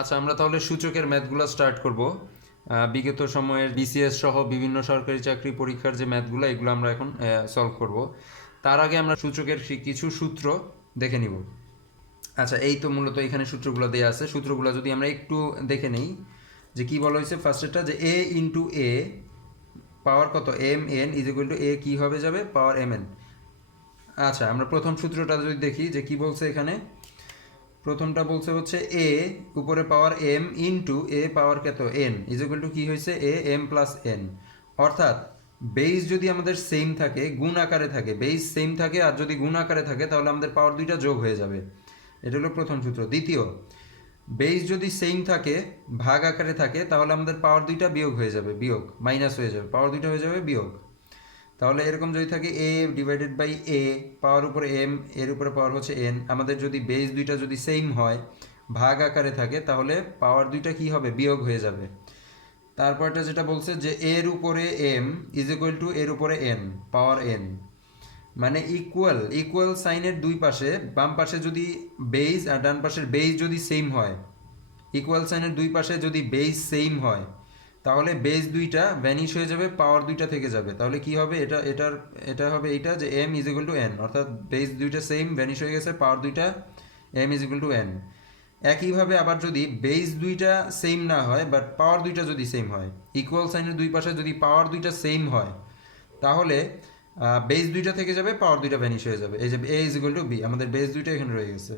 আচ্ছা, আমরা তাহলে সূচকের ম্যাথগুলো স্টার্ট করব। বিগত সময়ের বিসিএস সহ বিভিন্ন সরকারি চাকরি পরীক্ষার যে ম্যাথগুলো, এগুলো আমরা এখন সলভ করব। তার আগে আমরা সূচকের কিছু সূত্র দেখে নিব। আচ্ছা, এই তো মূলত এখানে সূত্রগুলো দেওয়া আছে। সূত্রগুলো যদি আমরা একটু দেখে নেই, যে কি বলা হয়েছে ফার্স্টেরটা, যে এ ইন্টু এ পাওয়ার কত m n is equal to a কী হবে যাবে পাওয়ার এম এন। আচ্ছা, আমরা প্রথম সূত্রটা যদি দেখি যে কি বলছে এখানে, প্রথমটা বলছে হচ্ছে এ উপরে পাওয়ার এম ইন্টু এ পাওয়ার কত এন ইজ ইকুয়াল টু কী হয়েছে এ এম প্লাস এন। অর্থাৎ বেস যদি আমাদের সেম থাকে, গুণ আকারে থাকে, বেস সেম থাকে আর যদি গুণ আকারে থাকে, তাহলে আমাদের পাওয়ার দুইটা যোগ হয়ে যাবে। এটা হলো প্রথম সূত্র। দ্বিতীয়, বেস যদি সেম থাকে, ভাগ আকারে থাকে, তাহলে আমাদের পাওয়ার দুইটা বিয়োগ হয়ে যাবে, বিয়োগ মাইনাস হয়ে যাবে, পাওয়ার দুইটা হয়ে যাবে বিয়োগ। তাহলে এরকম যদি থাকে এ ডিভাইডেড বাই এ পাওয়ার উপরে এম, এর উপরে পাওয়ার হচ্ছে এন, আমাদের যদি বেস দুইটা যদি সেম হয়, ভাগ আকারে থাকে, তাহলে পাওয়ার দুইটা কি হবে বিয়োগ হয়ে যাবে। তারপরটা যেটা বলছে যে এর উপরে এম ইজ ইকুয়াল টু এর উপরে এন পাওয়ার এন, মানে ইকুয়াল ইকুয়াল সাইনের দুই পাশে, বাম পাশে যদি বেস আর ডান পাশের বেস যদি সেম হয়, ইকুয়াল সাইনের দুই পাশে যদি বেস সেম হয়, তাহলে বেস দুইটা ভ্যানিশ হয়ে যাবে, পাওয়ার দুইটা থেকে যাবে। তাহলে কি হবে, এটা হবে এইটা যে M is equal to N, অর্থাৎ বেস দুইটা সেম ভ্যানিশ হয়ে গেছে, পাওয়ার দুইটা M is equal to N. একইভাবে আবার যদি বেস দুইটা সেম না হয় বাট পাওয়ার দুইটা যদি সেম হয়, ইকুয়াল সাইনের দুই পাশে যদি পাওয়ার দুইটা সেম হয়, তাহলে বেস দুইটা থেকে যাবে, পাওয়ার দুইটা ভ্যানিশ হয়ে যাবে। এই যে এ ইজ ইকুয়াল টু বি, আমাদের বেস দুইটা এখানে রয়ে গেছে।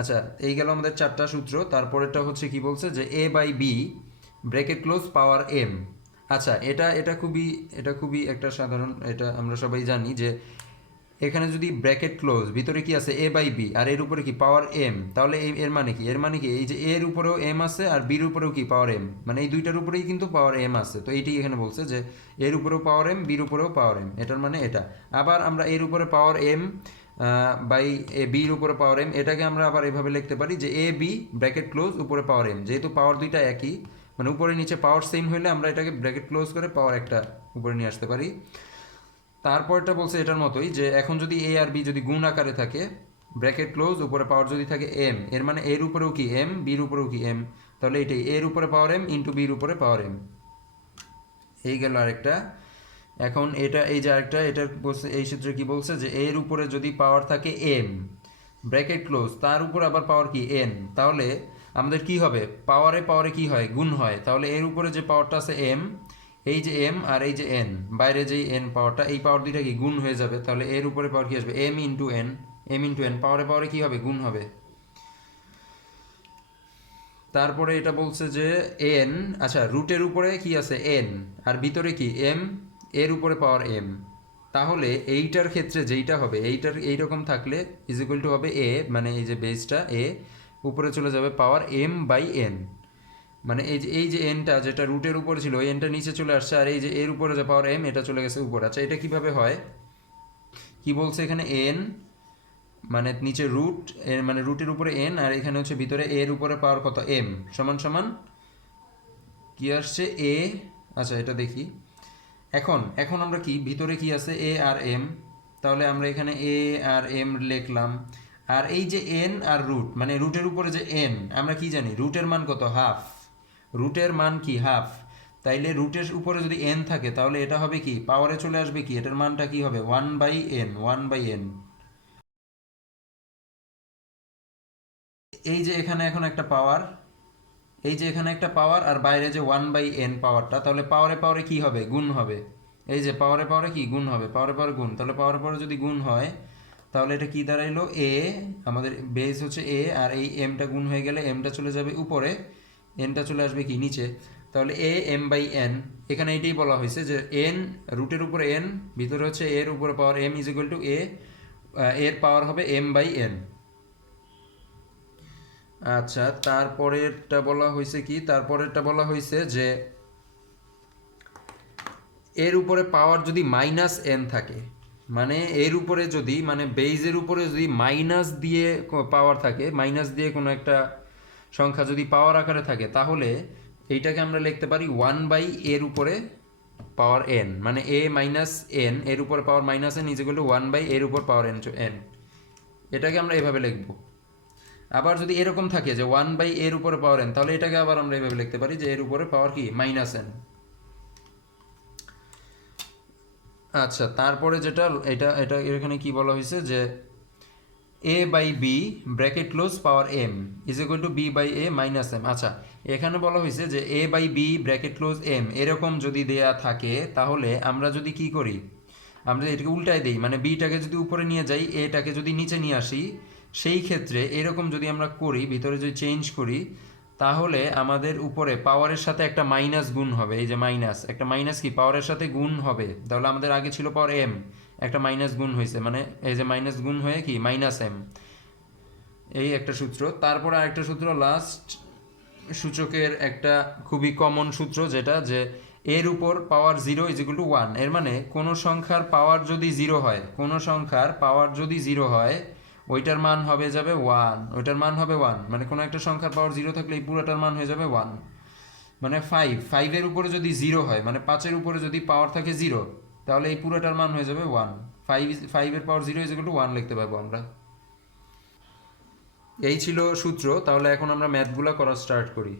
আচ্ছা, এই গেল আমাদের চারটা সূত্র। তারপরেরটা হচ্ছে কি বলছে যে a by b bracket close power m. আচ্ছা, এটা খুবই একটা সাধারণ, এটা আমরা সবাই জানি যে এখানে যদি ব্র্যাকেট ক্লোজ, ভিতরে কি আছে এ বাই বি, আর এর উপরে কি পাওয়ার এম, তাহলে এর মানে কি, এর মানে কি এই যে এর উপরেও এম আছে আর বির উপরেও কি পাওয়ার এম, মানে এই দুইটার উপরেই কিন্তু পাওয়ার এম আছে। তো এইটাই এখানে বলছে যে এর উপরেও পাওয়ার এম, বির উপরেও পাওয়ার এম, এটার মানে এটা। আবার আমরা এর উপরে পাওয়ার এম বাই এ বির উপরে পাওয়ার এম, এটাকে আমরা আবার এভাবে লিখতে পারি যে এ বি ব্র্যাকেট ক্লোজ উপরে পাওয়ার এম, যেহেতু পাওয়ার দুইটা একই, মানে উপরে নিচে পাওয়ার সেম হলে আমরা এটাকে ব্র্যাকেট ক্লোজ করে পাওয়ার একটা উপরে নিয়ে আসতে পারি। তারপরটা বলছে এটার মতোই, যে এখন যদি এ আর বি যদি গুণ আকারে থাকে, ব্র্যাকেট ক্লোজ উপরে পাওয়ার যদি থাকে এম, এর মানে এর উপরেও কি এম, বির উপরেও কি এম, তাহলে এটাই এর উপরে পাওয়ার এম ইন্টু বির উপরে পাওয়ার এম। এই গেল আরেকটা। এখন এটা এই যে আরেকটা, এটা বলছে এই সূত্রে কি বলছে যে এর উপরে যদি পাওয়ার থাকে এম ব্র্যাকেট ক্লোজ, তার উপর আবার পাওয়ার কি এন, তাহলে আমাদের কি হবে, পাওয়ারে পাওয়ারে কি হয় গুণ হয়। তাহলে এর উপরে যে পাওয়ারটা আছে এম, এই যে এম আর এই যে এন, বাইরে যেই এন পাওয়ারটা, এই পাওয়ার দুইটা কি গুণ হয়ে যাবে। তাহলে এর উপরে পাওয়ার কি আসবে M into N, M into N, পাওয়ারে পাওয়ারে কি হবে গুণ হবে। তারপরে এটা বলছে যে এন, আচ্ছা রুটের উপরে কি আছে এন আর ভিতরে কি এম, এর উপরে পাওয়ার এম, তাহলে এইটার ক্ষেত্রে যেইটা হবে, এইটার এইরকম থাকলে ইজ ইকুয়াল টু হবে এ, মানে এই যে বেসটা এ, উপরে চলে যাবে পাওয়ার এম বাই এন, মানে এই যে এনটা যেটা রুটের উপরে ছিল, ওই এনটা নিচে চলে আসছে, আর এই যে এর উপরে যে পাওয়ার এম, এটা চলে গেছে উপরে। আচ্ছা, এটা কিভাবে হয়, কি বলছে এখানে এন মানে নিচে রুট এর, মানে রুটের উপরে এন, আর এখানে হচ্ছে ভিতরে এর উপরে পাওয়ার কত এম, সমান সমান কি আসছে এ। আচ্ছা, এটা দেখি। এখন এখন আমরা কি ভিতরে কি আছে এ আর এম, তাহলে আমরা এখানে এ আর এম লিখলাম। আর এই যে এন আর রুট, মানে রুটের উপরে যে এন, আমরা কি জানি রুটের মান কত হাফ, রুটের মান কি হাফ, তাইলে রুটের উপরে যদি এন থাকে, তাহলে এটা হবে কি পাওয়ারে চলে আসবে কি, এটার মানটা কি হবে one by N, one by N. এই যে এখানে এখন একটা পাওয়ার, এই যে এখানে একটা পাওয়ার আর বাইরে যে ওয়ান বাই এন পাওয়ারটা, তাহলে পাওয়ারে পাওয়ারে কি হবে গুণ হবে। এই যে পাওয়ারে পাওয়ারে কি গুণ হবে, পাওয়ারে পাওয়ারে গুণ, তাহলে পাওয়ারে পাওয়ারে যদি গুণ হয়, তাহলে এটা কি দাঁড়াইলো এ, আমাদের বেস হচ্ছে এ, আর এই এমটা গুণ হয়ে গেলে এমটা চলে যাবে উপরে, এনটা চলে আসবে কি নিচে। তাহলে এ এম বাই এন, এখানে এটাই বলা হয়েছে যে এন রুটের উপরে এন, ভিতরে হচ্ছে এর উপরে পাওয়ার এম ইজ ইকুয়াল টু এ, এর পাওয়ার হবে এম বাই এন। আচ্ছা, তারপরেরটা বলা হয়েছে কি, তারপরেরটা বলা হয়েছে যে এর উপরে পাওয়ার যদি মাইনাস এন থাকে, মানে এর উপরে যদি, মানে বেইজের উপরে যদি মাইনাস দিয়ে পাওয়ার থাকে, মাইনাস দিয়ে কোনো একটা সংখ্যা যদি পাওয়ার আকারে থাকে, তাহলে এইটাকে আমরা লিখতে পারি ওয়ান বাই এর উপরে পাওয়ার এন, মানে এ মাইনাস এন এর উপরে power minus N is equal to one by এর উপর পাওয়ার এন এন, এটাকে আমরা এভাবে লিখবো। আবার যদি এরকম থাকে যে 1 বাই এর উপরে পাওয়ার এন, তাহলে এটাকে আবার আমরা এভাবে লিখতে পারি যে এর উপরে পাওয়ার কি মাইনাস এন। আচ্ছা, তারপরে যেটা এটা এটা এখানে কি বলা হয়েছে যে a by b bracket close power m is equal to b by a minus m. আচ্ছা, এখানে বলা হয়েছে যে a by b bracket close m এরকম যদি দেয়া থাকে, তাহলে আমরা যদি কি করি, আমরা এটাকে উল্টায় দিই, মানে বিটাকে যদি উপরে নিয়ে যাই, এটাকে যদি নিচে নিয়ে আসি, সেই ক্ষেত্রে এরকম যদি আমরা করি, ভিতরে যদি চেঞ্জ করি, তাহলে আমাদের উপরে পাওয়ারের সাথে একটা মাইনাস গুণ হবে। এই যে মাইনাস, একটা মাইনাস কি পাওয়ারের সাথে গুণ হবে, তাহলে আমাদের আগে ছিল পাওয়ার এম, একটা মাইনাস গুণ হয়েছে, মানে এই যে মাইনাস গুণ হয়ে কি মাইনাস এম, এই একটা সূত্র। তারপরে আরেকটা সূত্র লাস্ট সূচকের একটা খুবই কমন সূত্র, যেটা যে এর উপর পাওয়ার 0 ইজ ইকুয়াল টু 1। এর মানে কোনো সংখ্যার পাওয়ার যদি 0 হয়, কোনো সংখ্যার পাওয়ার যদি 0 হয়, ওইটার মান হবে যাবে 1, ওইটার মান হবে 1, মানে কোনো একটা সংখ্যার পাওয়ার 0 থাকলে এই পুরোটার মান হয়ে যাবে 1। মানে 5 এর উপরে যদি 0 হয়, মানে 5-এর উপরে যদি পাওয়ার থাকে 0, তাহলে এই পুরোটার মান হয়ে যাবে 1। 5 এর পাওয়ার 0 ইজ ইকুয়াল টু 1 লিখতে পারবো আমরা। এই ছিল সূত্র। তাহলে এখন আমরা ম্যাথগুলো করা স্টার্ট করি।